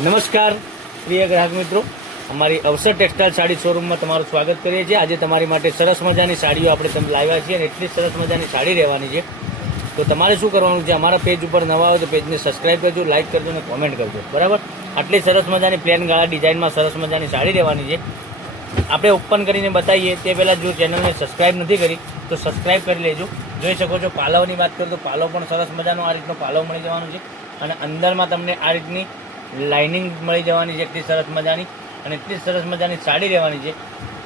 નમસ્કાર પ્રિય ગ્રાહક મિત્રો, અમારી અવસર ટેક્સટાઇલ સાડી શોરૂમમાં તમારું સ્વાગત કરીએ છીએ। આજે તમારી માટે સરસ મજાની સાડીઓ આપણે તમે લાવ્યા છીએ અને એટલી સરસ મજાની સાડી રહેવાની છે। તો તમારે શું કરવાનું છે, અમારા પેજ ઉપર નવા હોય તો પેજને સબસ્ક્રાઈબ કરજો, લાઇક કરજો અને કોમેન્ટ કરજો, બરાબર। આટલી સરસ મજાની પ્લેન ગાળા ડિઝાઇનમાં સરસ મજાની સાડી રહેવાની છે। આપણે ઓપન કરીને બતાવીએ તે પહેલાં જો ચેનલને સબસ્ક્રાઈબ નથી કરી તો સબસ્ક્રાઈબ કરી લેજો। જોઈ શકો છો પાલવની વાત કરું તો પાલવ પણ સરસ મજાનો આ રીતનો પાલવ મળી જવાનો છે અને અંદરમાં તમને આ રીતની લાઇનિંગ મળી જવાની છે, એટલી સરસ મજાની અને એટલી સરસ મજાની સાડી રહેવાની છે।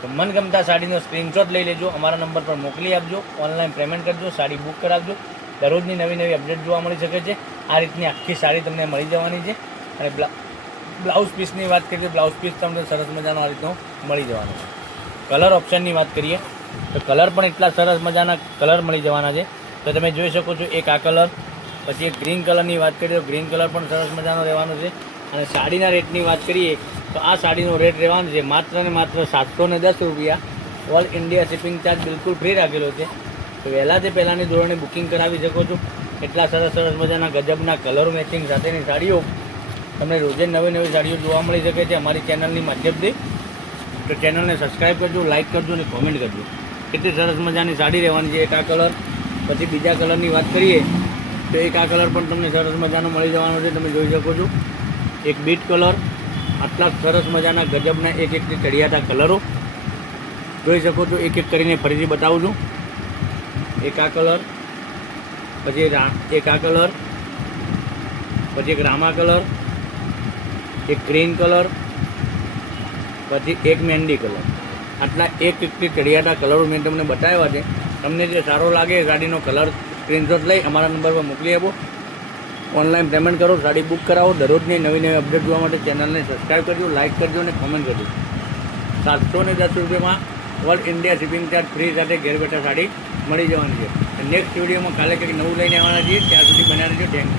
તો મનગમતા સાડીનો સ્ક્રીનશોટ લઈ લેજો, અમારા નંબર પર મોકલી આપજો, ઓનલાઈન પેમેન્ટ કરજો, સાડી બુક કરાવજો। દરરોજની નવી નવી અપડેટ જોવા મળી શકે છે। આ રીતની આખી સાડી તમને મળી જવાની છે અને બ્લાઉઝ પીસની વાત કરીએ તો બ્લાઉઝ પીસ તમને સરસ મજાનો આ રીતનો મળી જવાનો છે। કલર ઓપ્શનની વાત કરીએ તો કલર પણ એટલા સરસ મજાના કલર મળી જવાના છે। તો તમે જોઈ શકો છો એક આ કલર, પછી એક ગ્રીન કલરની વાત કરીએ તો ગ્રીન કલર પણ સરસ મજાનો રહેવાનો છે। અને સાડીના રેટની વાત કરીએ તો આ સાડીનો રેટ રહેવાનો છે માત્ર ને માત્ર 710 રૂપિયા। ઓલ ઇન્ડિયા શિપિંગ ચાર્જ બિલકુલ ફ્રી રાખેલો છે। તો વહેલા તે પહેલાંની ધોરણે બુકિંગ કરાવી શકો છો। એટલા સરસ સરસ મજાના ગજબના કલર મેચિંગ સાથેની સાડીઓ તમને રોજે નવી નવી સાડીઓ જોવા મળી શકે છે અમારી ચેનલની માધ્યમથી। તો ચેનલને સબસ્ક્રાઈબ કરજો, લાઇક કરજો અને કોમેન્ટ કરજો। કેટલી સરસ મજાની સાડી રહેવાની છે। એક આ કલર, પછી બીજા કલરની વાત કરીએ તો એક આ કલર પણ તમને સરસ મજાનો મળી જવાનો છે, તમે જોઈ શકો છો। એક બીટ કલર, આટલા સરસ મજાના ગજબના એક એકથી ચડિયાતા કલરો જોઈ શકો છો। એક એક કરીને ફરીથી બતાવું છું। એક આ કલર, પછી એક આ કલર, પછી એક રામા કલર, એક ગ્રીન કલર, પછી એક મહેંદી કલર। આટલા એક એકથી ચડિયાતા કલરો મેં તમને બતાવ્યા છે। તમને જે સારો લાગે એ સાડીનો કલર સ્ક્રીનશોટ લઈ અમારા નંબર પર મોકલી આપો, ઓનલાઈન પેમેન્ટ કરો, સાડી બુક કરાવો। દરરોજની નવી નવી અપડેટ જોવા માટે ચેનલને સબસ્ક્રાઈબ કરજો, લાઇક કરજો અને કોમેન્ટ કરજો। 710 રૂપિયામાં all India shipping charge free સાથે ઘેર બેઠા સાડી મળી જવાની છે। નેક્સ્ટ વિડીયોમાં કાલે કંઈક નવું લઈને આવવાના છીએ, ત્યાં સુધી બનાવી રહેજો। Thank you.